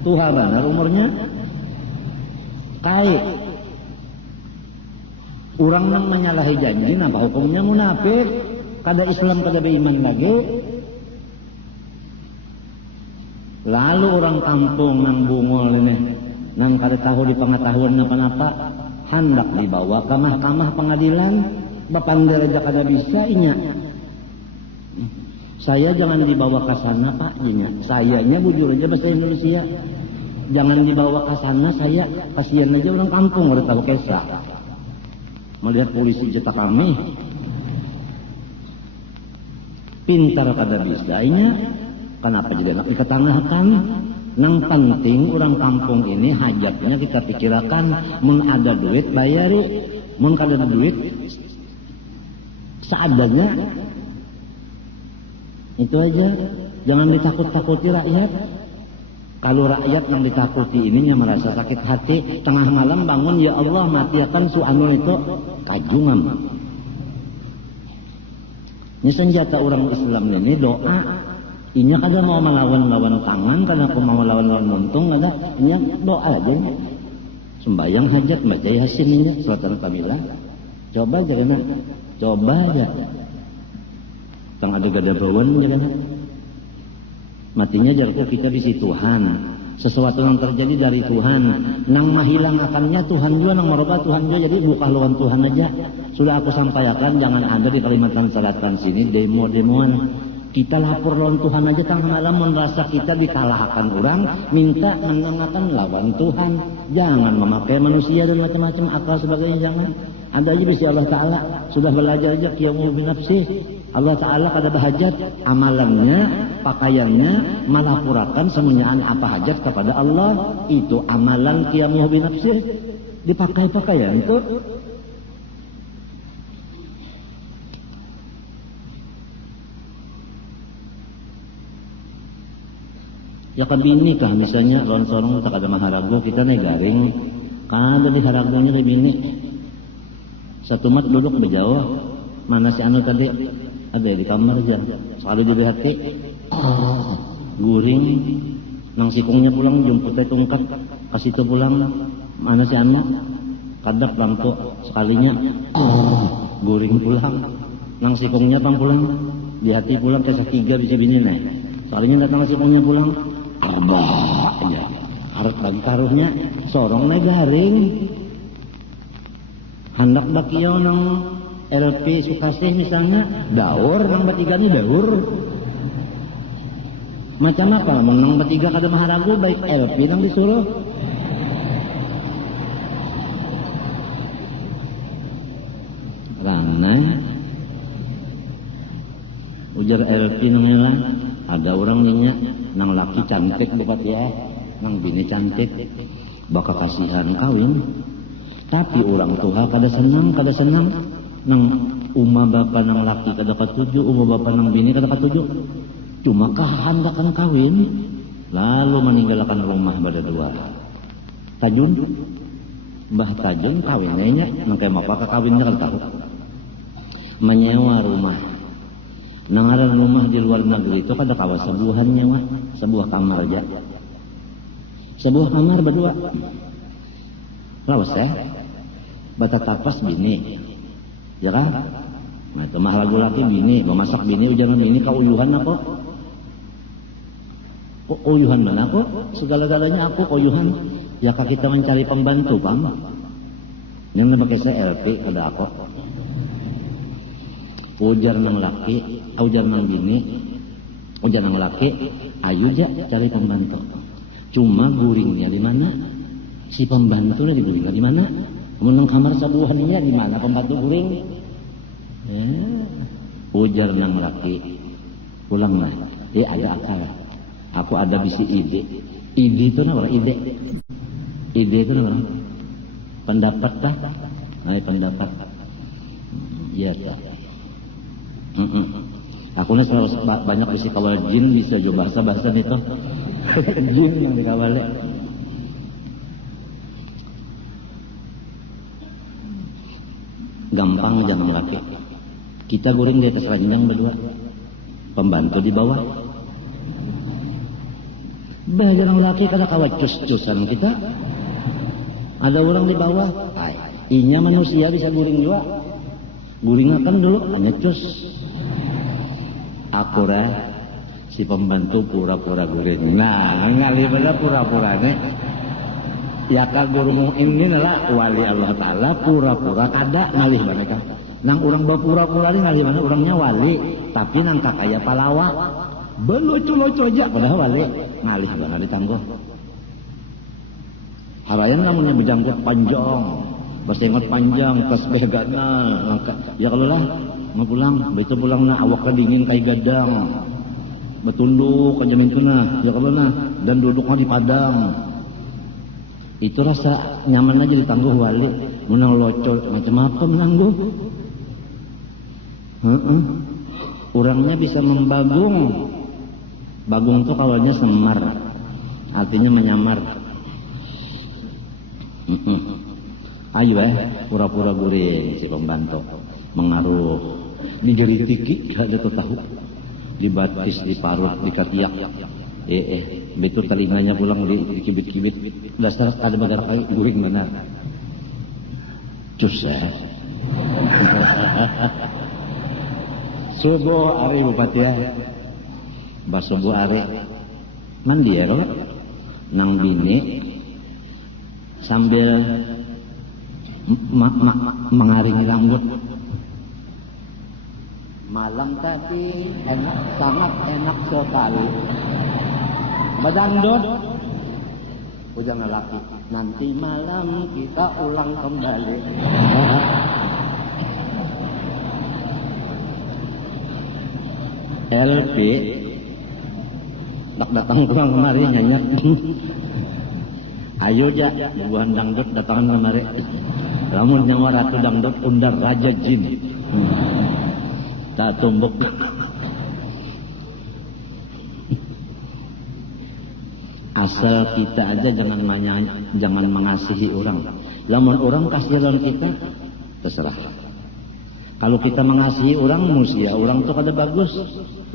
Tuha benar umurnya. Kai. Orang nang menyalahi janji, apa hukumnya munafik? Kada Islam kada beriman lagi. Lalu orang kampung nang bungol ini, nang kada tahu di pengetahuan apa-apa, hendak dibawa ke mahkamah pengadilan, bapander aja kada bisa inya. Saya jangan dibawa ke sana Pak, inya. Sayanya bujur aja bahasa Indonesia. Jangan dibawa ke sana, saya kasihan aja orang kampung udah tahu kesah. Melihat polisi cetak kami, pintar kada bisa inya. Kenapa jadi nak diketengahkan? Nang penting orang kampung ini hajatnya kita pikirkan, mun ada duit bayari, mun kada ada duit seadanya. Itu aja, jangan ditakut-takuti rakyat. Kalau rakyat yang ditakuti ininya merasa sakit hati, tengah malam bangun, ya Allah matiakan suanu itu, kajungan. Ini senjata orang Islam ini doa. Inya kada mau melawan-lawan tangan, kada aku mau melawan-lawan muntung, kada. Inya doa aja. Sembayang hajat baca Yasin inya, Suratan Kamila. Coba aja kena, coba aja. Tang ada gada bawan aja kena. Matinya jarku kita di Tuhan. Sesuatu yang terjadi dari Tuhan, nang mahilang akannya Tuhan juga, nang merubah Tuhan juga. Jadi bukan lawan Tuhan aja. Sudah aku sampaikan, jangan ada di Kalimantan Selatan sini demo-demoan. Kita lapor lawan Tuhan aja, tengah malam merasa kita dikalahkan orang, minta menengakan lawan Tuhan. Jangan memakai manusia dan macam-macam akal sebagainya, jangan. Ada aja bisa Allah Ta'ala, sudah belajar aja qiyamu binafsih. Allah Ta'ala kada bahajat, amalannya, pakaiannya, melapurakan semuanyaan apa hajat kepada Allah. Itu amalan qiyamu binafsih. Dipakai pakaian itu. Ya kabini kah misalnya lawan sorong tak ada maharago kita nih garing kada di haragonya di bini satu mat duduk di Jawa Mana si anu tadi? Ada di kamar aja. Selalu diberi hati. Guring. Nang sikungnya pulang jemputnya tungkap. Kasih itu pulang. Mana si anu? Kadap lampu sekalinya. Guring pulang. Nang sikungnya pang pulang. Di hati pulang ke tiga bisa bini nih. Sekalinya datang sikungnya pulang. Abah aja. Harus bagi karuhnya. Sorong nih garing. Hendak bakio nang LP Sukasih misalnya daur nang bertiga ini daur macam apa menang bertiga kada maharagu baik LP nang disuruh karena ujar LP nang elah ada orang nyinya nang laki cantik buat ya nang bini cantik bakal kasihan kawin tapi orang tua kada senang nang umma bapa nang laki kada katuju umma bapa nang bini kada katuju cuma kahandakan kawin lalu meninggalkan rumah pada dua tajun mbah tajun kawinnya nang kaya mapa kawin kan tahu menyewa rumah nang ada rumah di luar negeri itu kada kawas sebuahan nyewa sebuah kamar aja sebuah kamar berdua lawas bata tapas bini ya kan nah itu mah lagu laki bini memasak bini ujangan bini kauyuhan aku uyuhan mana aku segala-galanya aku uyuhan ya kak kita mencari pembantu bang yang pakai LP ada aku ujar nang laki ujar nang bini ujar nang laki ayo aja cari pembantu cuma guringnya di mana si pembantunya di guringnya di mana menang kamar sabuhannya di mana pembantu guring ya. Ujar nang laki pulang nah ada akal aku ada bisi ide itu apa ide itu apa pendapat dah pendapat iya tak aku nih selalu banyak bisi kawal jin bisa juga bahasa itu jin yang dikawalnya gampang jangan laki kita guring di atas ranjang berdua pembantu di bawah jangan laki kada kawat cus-cusan kita ada orang di bawah inya manusia bisa guring juga guring akan dulu ngecus akura si pembantu pura-pura guring nah ngali pada pura-puranya ya kaguru ini adalah wali Allah Ta'ala pura-pura kada ngalih mereka nang orang berpura-pura ini ngalih mana orangnya wali tapi nang kakaya palawa belucu-lucu aja padahal wali ngalih mana ditangguh harayan namanya berjangkut panjang bersengot panjang tasbih gana ya kalau lah mau pulang betul pulang na awak dingin kayak gadang betunduk aja mintuna ya kalau nah dan duduknya di padang itu rasa nyaman aja ditangguh wali menang locol macam apa menangguh orangnya bisa membagung bagung tuh awalnya semar artinya menyamar ayo pura-pura guring si pembantu mengaruh digeritiki ada tuh tahu dibatis diparut dikatiak betul telinganya pulang dikibit-kibit dasar ada bagar kali guring benar cus subuh hari bupati ya bas subuh hari mandi ya kalau nang bini sambil mengaringi rambut malam tadi enak sangat enak sekali badandut ujang lelaki nanti malam kita ulang kembali LP datang tukang kemari nyanyak ayo ja buan dangdut datangan kemari lamun nyawa ratu dangdut undar raja jin tak tumbuk asal kita aja jangan mengasihi orang lamun orang kasih lawan kita terserah Kalau kita mengasihi orang, musia orang itu kada bagus,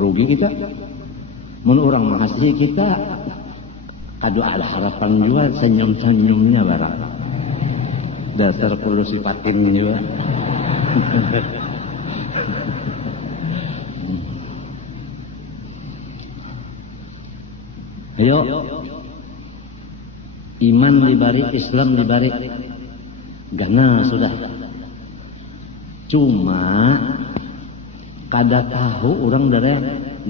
rugi kita. Mun orang mengasihi kita, kadu ada harapan juga senyum-senyumnya barang. Dasar kulo sifatin juga. Ayo, iman dibalik, Islam dibalik, gana sudah. Cuma kada tahu orang dari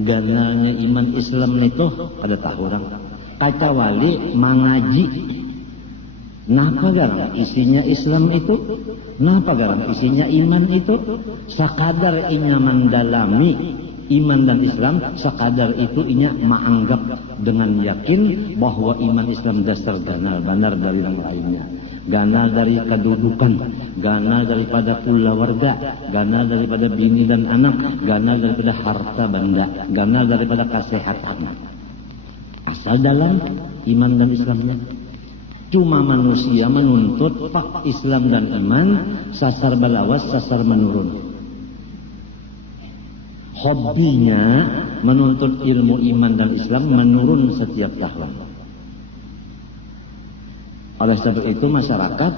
gananya iman Islam itu kada tahu orang. Kata wali mengaji, napa garang isinya Islam itu, napa garang isinya iman itu, sakadar inya mendalami iman dan Islam, sakadar itu inya menganggap dengan yakin bahwa iman Islam dasar ganal benar dari yang lainnya. Ganal dari kedudukan, ganal daripada keluarga, ganal daripada bini dan anak, ganal daripada harta benda, ganal daripada kesehatan. Asal dalam iman dan Islamnya. Cuma manusia menuntut fak Islam dan iman, sasar balawas, sasar menurun. Hobinya menuntut ilmu iman dan Islam menurun setiap tahun. Oleh sebab itu masyarakat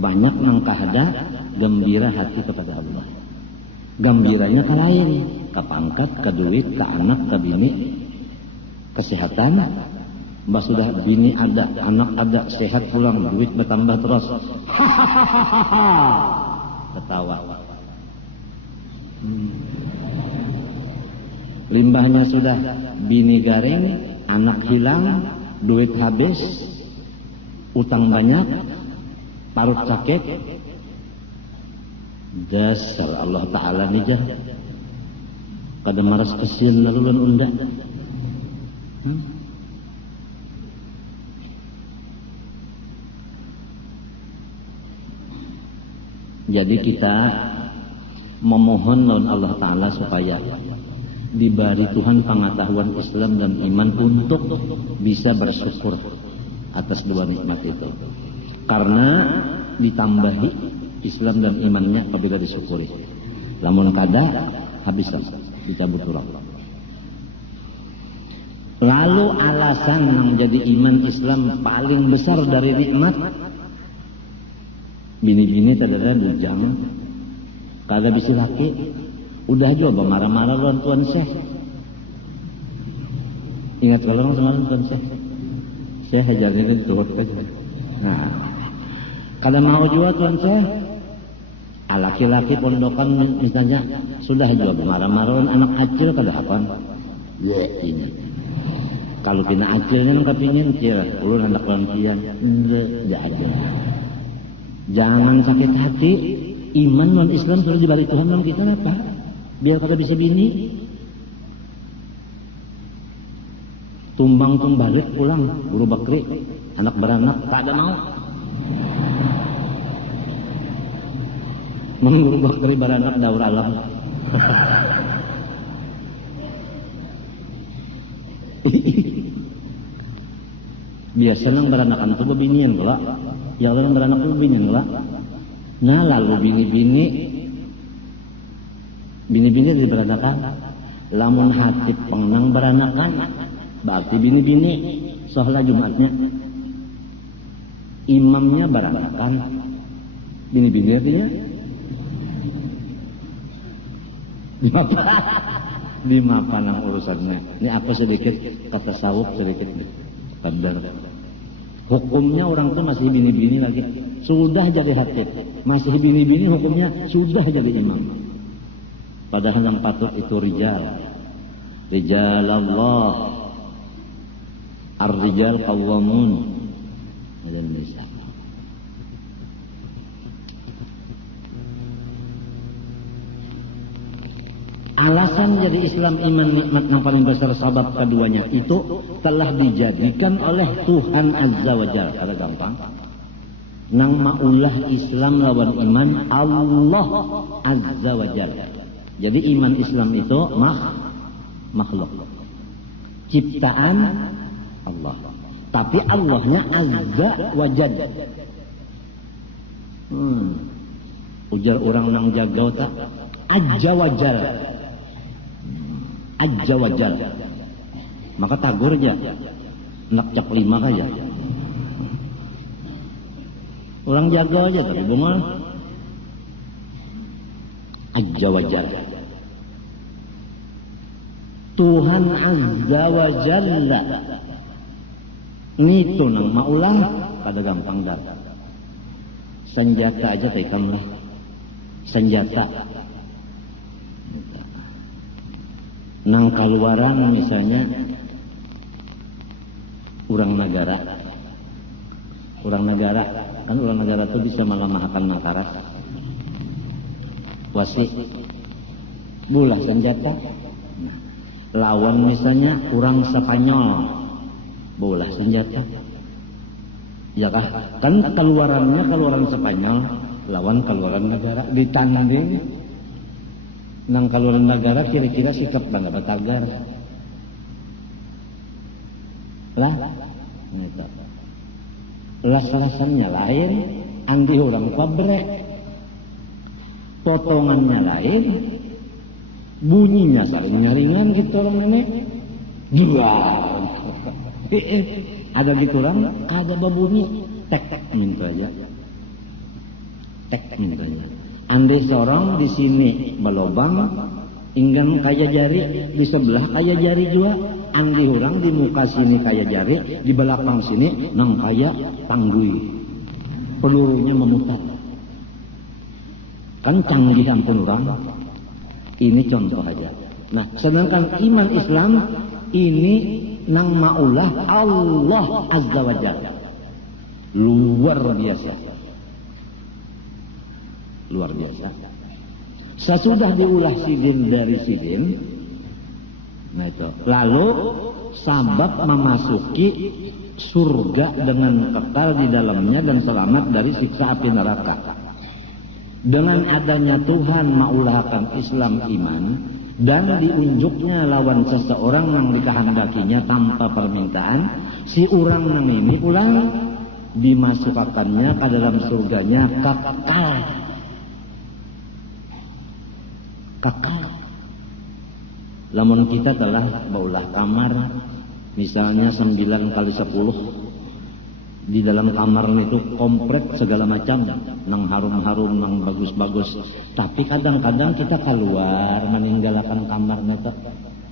banyak nang kahada gembira hati kepada Allah. Gembiranya ke lain, ke pangkat, ke duit, ke anak, ke bini, kesehatan. Mbak sudah bini ada, anak ada, sehat pulang, duit bertambah terus. Hahaha, ketawa. Limbahnya sudah bini garing, anak hilang, duit habis, utang banyak, parut sakit. Dasar Allah Ta'ala nijah kada maras kesian lalu lan unda. Jadi kita memohon lawan Allah Ta'ala supaya diberi Tuhan pengetahuan Islam dan iman untuk bisa bersyukur atas dua nikmat itu. Karena ditambahi Islam dan imannya apabila disyukuri. Lamun kada habislah dicabut tulang. Lalu alasan yang menjadi iman Islam paling besar dari nikmat, bini-bini tadada bujang, kada bisa laki, udah coba marah-marah lawan Tuan Syekh. Ingat kalau semalam Tuan Syekh, Syekh hajarnya itu turut kan. Nah, kada mau juga Tuan Syekh, laki-laki pondokan misalnya sudah juga marah-marah lawan anak acil kada akan. Ini. Kalau pina acilnya nang kepingin cil, ulun anak lawan kian, enggak aja. Jangan sakit hati, iman non Islam sudah diberi Tuhan dalam kita apa? Biar kada bisa bini. Tumbang balik pulang, buru bakri, anak beranak tak ada mau. Mengguru bakri beranak daur alam. Biasa nang beranakan itu bebinian pula. Ya orang beranak itu bebinian pula. Nah lalu bini-bini di beranakan. Lamun hati pengenang beranakan, berarti bini-bini sholat Jumatnya. Imamnya beranakan, bini-bini artinya di mapanang urusannya. Ini aku sedikit kata sawuk sedikit kadar. Hukumnya orang itu masih bini-bini lagi, sudah jadi hatib, masih bini-bini hukumnya sudah jadi imam. Padahal yang patut itu rijal Allah, ar-rijal qawwamun dan nisa. Alasan jadi Islam iman nikmat yang paling besar sabab keduanya itu telah dijadikan oleh Tuhan Azza wa Jalla. Kalau gampang nang maulah Islam lawan iman Allah Azza wa Jalla. Jadi iman Islam itu makhluk ciptaan Allah, tapi Allahnya Azza wa Jalla. ujar orang nang jagau tak aja wajal maka tagur aja nak cak 5 aja orang jaga aja tapi bungal aja wajal Tuhan azza wa jalla nitu nang maulah pada gampang dah senjata aja tekam lah senjata nang kaluaran misalnya orang negara kan orang negara itu bisa malah-mahakan makaras wasi bulah senjata lawan misalnya orang Spanyol bulah senjata ya kah kan keluarannya keluaran Spanyol lawan keluaran negara ditanding nang keluaran negara kira-kira sikap dan batagar lah gitu. Las-lasannya lain andi orang pabrek potongannya lain bunyinya saling nyaringan gitu orang ini gila ada gitu orang ada babunyi tek minta aja tek minta aja andai seorang di sini belobang inggan kaya jari di sebelah kaya jari juga andi orang di muka sini kaya jari di belakang sini nang kaya tanggui pelurunya memutar kan canggihan pun orang ini contoh aja nah sedangkan iman Islam ini nang maulah Allah azza wa jalla luar biasa sesudah diulah sidin dari sidin nah itu lalu sabab memasuki surga dengan kekal di dalamnya dan selamat dari siksa api neraka dengan adanya Tuhan maulahkan Islam iman dan diunjuknya lawan seseorang yang dikehendakinya tanpa permintaan si orang yang ini pulang dimasukkannya ke dalam surganya kekal lamun kita telah baulah kamar misalnya 9 kali 10 di dalam kamar itu komplit segala macam nang harum-harum nang bagus-bagus tapi kadang-kadang kita keluar meninggalkan kamarnya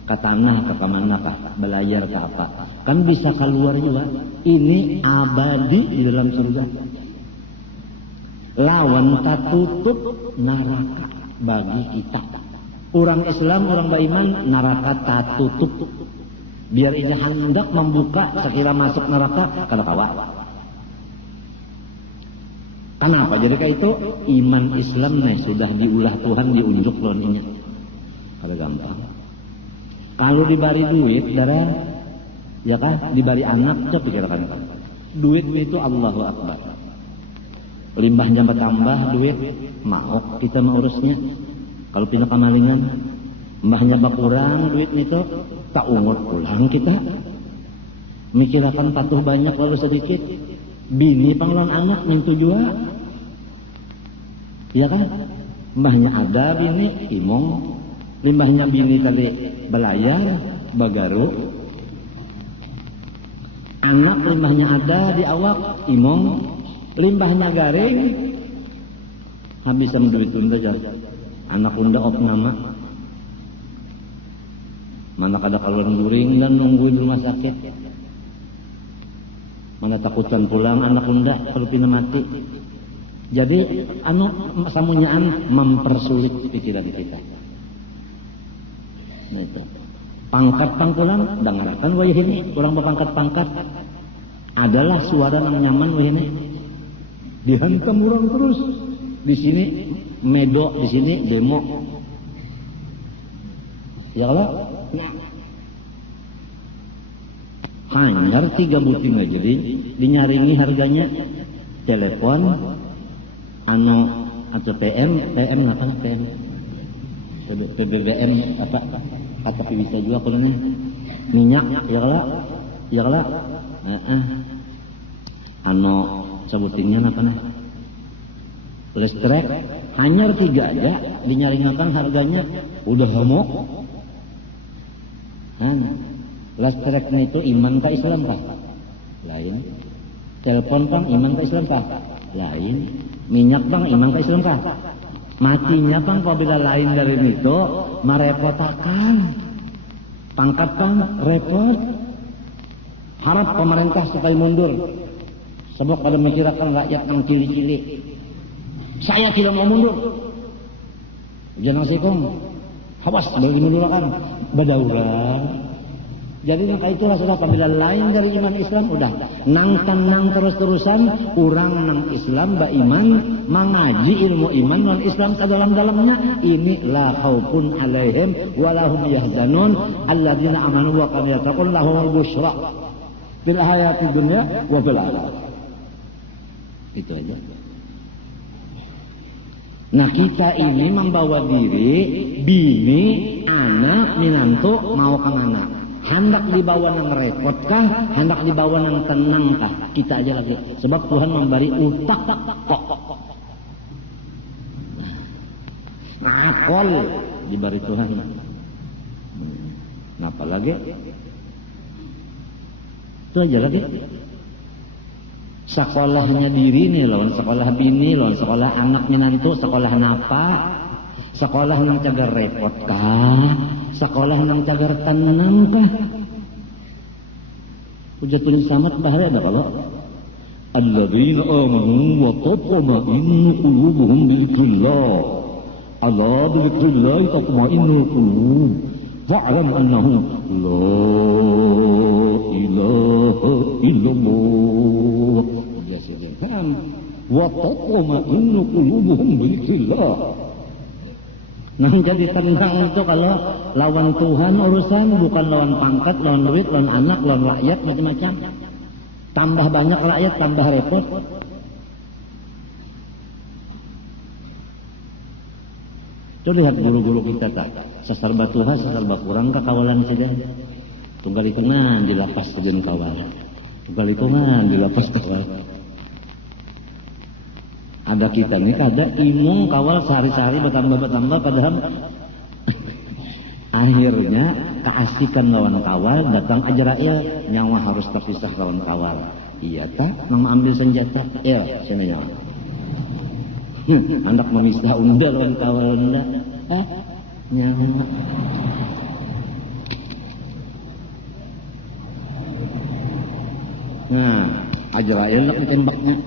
ke tanah ke kemana kah belayar ke apa kan bisa keluar juga ini abadi di dalam surga lawan tutup neraka bagi kita orang Islam, orang beriman, neraka tak tutup. Biar ini hendak membuka sekira masuk neraka, kada kawa. Kenapa? Jadi kayak itu iman Islam nih sudah diulah Tuhan diunjuk loninya. Kada gampang. Kalau dibari duit, darah, ya kan? Dibari anak, coba pikirkan. Duit itu Allahu Akbar. Limbahnya bertambah, duit mau kita mengurusnya. Kalau pindah kamalingan, mbahnya bakurang duit itu tak ungut pulang kita. Mikirakan patuh banyak lalu sedikit. Bini panglawan anak mintu juga. Iya kan? Mbahnya ada bini imong, limbahnya bini kali belayar, bagaru. Anak limbahnya ada di awak imong, limbahnya garing. Habis sama duit tunda saja. Anak unda op nama mana kada kaluan guring dan nungguin rumah sakit mana takutan pulang anak unda perlu pina mati jadi samunyaan mempersulit pikiran kita itu pangkat pangkulan dengarkan wayah ini kurang berpangkat-pangkat adalah suara yang nyaman wayah ini dihantam orang terus di sini medok di sini demo ya kalau hanyar 3 buting aja dinyaringi harganya telepon atau PM apa PM PBBM apa kata bisa juga kulanya minyak ya kalau sebutinnya apa nih Listrik hanyar 3 aja dinyaringakan harganya udah hamok. Listrik itu iman ka Islam kah? Lain. Telepon bang iman ka Islam kah? Lain. Minyak bang iman ka Islam kah? Matinya bang apabila lain dari itu merepotakan. Pangkat bang repot. Harap pemerintah supaya mundur. Sebab pada mikirkan rakyat yang cili-cili. Saya tidak mau mundur. Jangan sikung. Hawas bagi mundurakan. Badauran. Jadi maka itulah sudah apabila lain dari iman Islam udah nang terus-terusan orang nang Islam ba iman mengaji ilmu iman non Islam ke dalam-dalamnya ini la khaufun alaihim wa lahum yahzanun alladzina amanu wa kanu yattaqun lahumul busyra fil hayatid dunya wa fil akhirah. Itu aja. Nah kita ini membawa diri bini, anak, minantu mau kemana? Hendak dibawa yang repot kah? Hendak dibawa yang tenang kah? Kita aja lagi. Sebab Tuhan memberi utak kok. Akal diberi Tuhan. Nah, apalagi? Itu aja lagi. Sekolahnya diri nih lawan sekolah bini, lawan sekolah anak minantu, sekolah napa? Sekolah yang cagar repot kah? Sekolah yang cagar tenang kah? Hujatul Samad bahari ada kalau alladzina amanu wa tatma'innu qulubuhum bi dzikrillah. Ala bi dzikrillah tatma'innul qulub. Fa'lam annahu la ilaha illallah. Kan wa tatma'innu qulubuhum bi dzikrillah. Nah jadi tenang itu kalau lawan Tuhan urusan bukan lawan pangkat, lawan duit, lawan anak, lawan rakyat macam-macam. Tambah banyak rakyat, tambah repot. Tuh lihat guru-guru kita tak, sasar batuha, sasar bakurang kakawalan saja. Tunggal hitungan di lapas kebun kawal, tunggal hitungan di lapas kawal. Ada kita nih kada imung kawal sehari-hari bertambah padahal akhirnya keasikan lawan kawal datang Ajrail nyawa harus terpisah lawan kawal. Iya tak mau ambil senjata ya sini nyawa. Anak memisah unda lawan kawal unda nyawa. Nah Ajrail nak ditembaknya.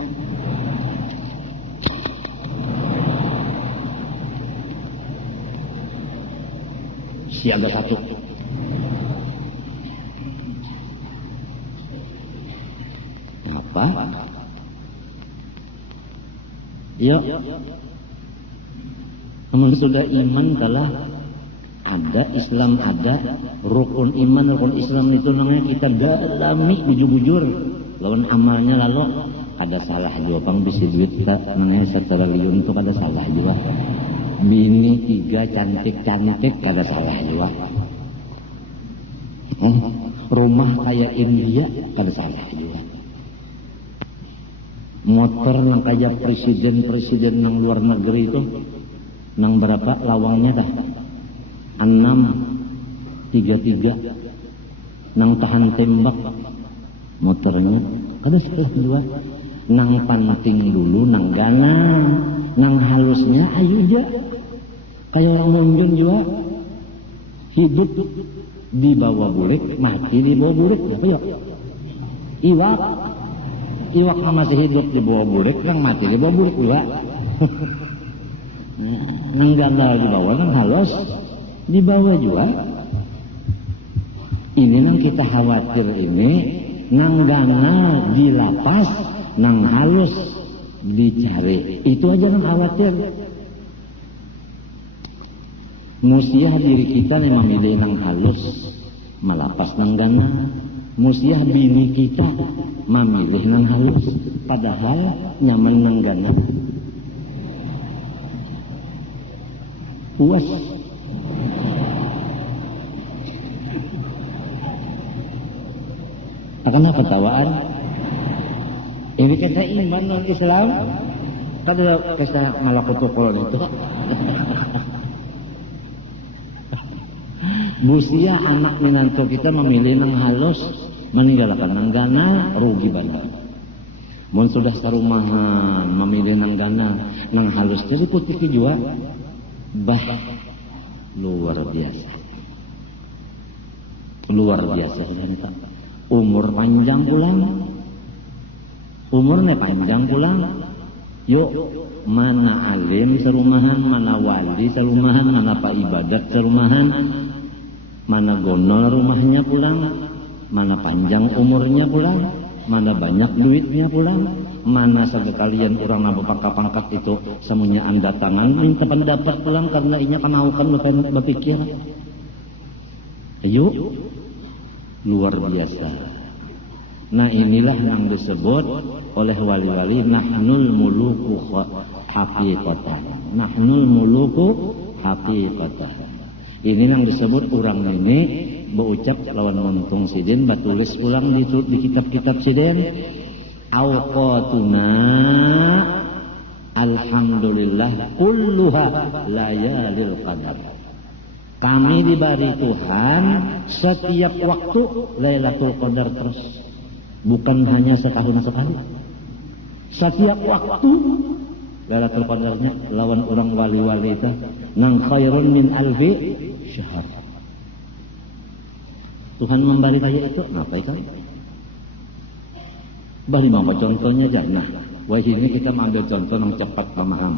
Siaga 1. Apa? Yuk. Namun sudah iman kalah ada Islam ada rukun iman rukun Islam itu namanya kita dalami bujur-bujur lawan amalnya lalu ada salah juga pang bisa duit kita namanya secara liun itu ada salah juga. Bini 3 cantik-cantik kada salah juga. Rumah kayak India kada salah juga. Motor nang kayak presiden nang luar negeri itu nang berapa lawangnya dah 633 nang tahan tembak motornya kada salah juga. Nang panting dulu nang ganang nang halusnya ayo aja kayak orang mungkin juga hidup di bawah burik mati di bawah burik apa ya iwak masih hidup di bawah burik nang mati di bawah burik juga nang gandal di bawah nang halus di bawah juga ini nang kita khawatir ini nang gana di lapas nang halus dicari itu aja kan khawatir. Musiah diri kita nih memilih nang halus malapas nang gana. Musiah bini kita memilih nang halus padahal nyaman nang gana. Puas. Akan apa tawaan? Ini kata iman non Islam Kada kisah malakutukul itu. Busia anak minantu kita memilih nang halus, meninggalkan nang gana, rugi banget. Mun sudah sarumahan memilih nang gana, nang halus jadi putih jua, bah luar biasa. Luar biasa ini Pak. Umur panjang pulang. Umurnya panjang pulang. Yuk, mana alim serumahan, mana wali serumahan, mana pak ibadat serumahan, mana gonol rumahnya pulang, mana panjang umurnya pulang, mana banyak duitnya pulang, mana sekalian orang nabu pangkat itu semuanya anda tangan minta pendapat pulang karena inya kemaukan bukan berpikir. Ayo, luar biasa. Nah inilah yang disebut oleh wali-wali nahnul muluku haqiqatan. Nahnul muluku haqiqatan. Ini yang disebut orang ini berucap lawan muntung sidin batulis ulang di kitab-kitab sidin. Awqatuna alhamdulillah kulluha layalil qadar. Kami diberi Tuhan setiap waktu Lailatul Qadar terus. Bukan hanya setahun sekali. Setiap waktu Lailatul Qadarnya lawan orang wali-wali itu nang khairun min alfi syahr. Tuhan memberi kaya itu ngapain kan? Bari mau contohnya jangan. Wah ini kita ambil contoh yang cepat paham.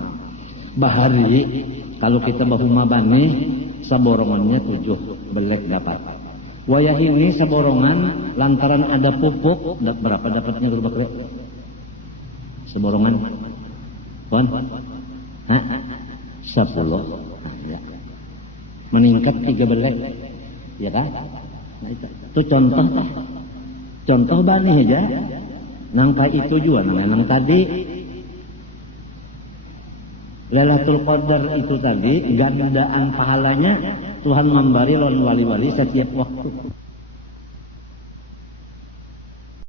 Bahari kalau kita bahuma bani saborongannya 7 belek dapat. Wayah ini saborongan lantaran ada pupuk berapa dapatnya berapa saborongan? Pon? Hah? 10. Nah, ya. Meningkat 3 belek. Ya kan? Nah, itu contoh Pak. Contoh bani aja. Nang Pak itu juga nang tadi Lailatul Qadar itu tadi gandaan pahalanya Tuhan memberi lawan wali-wali setiap waktu.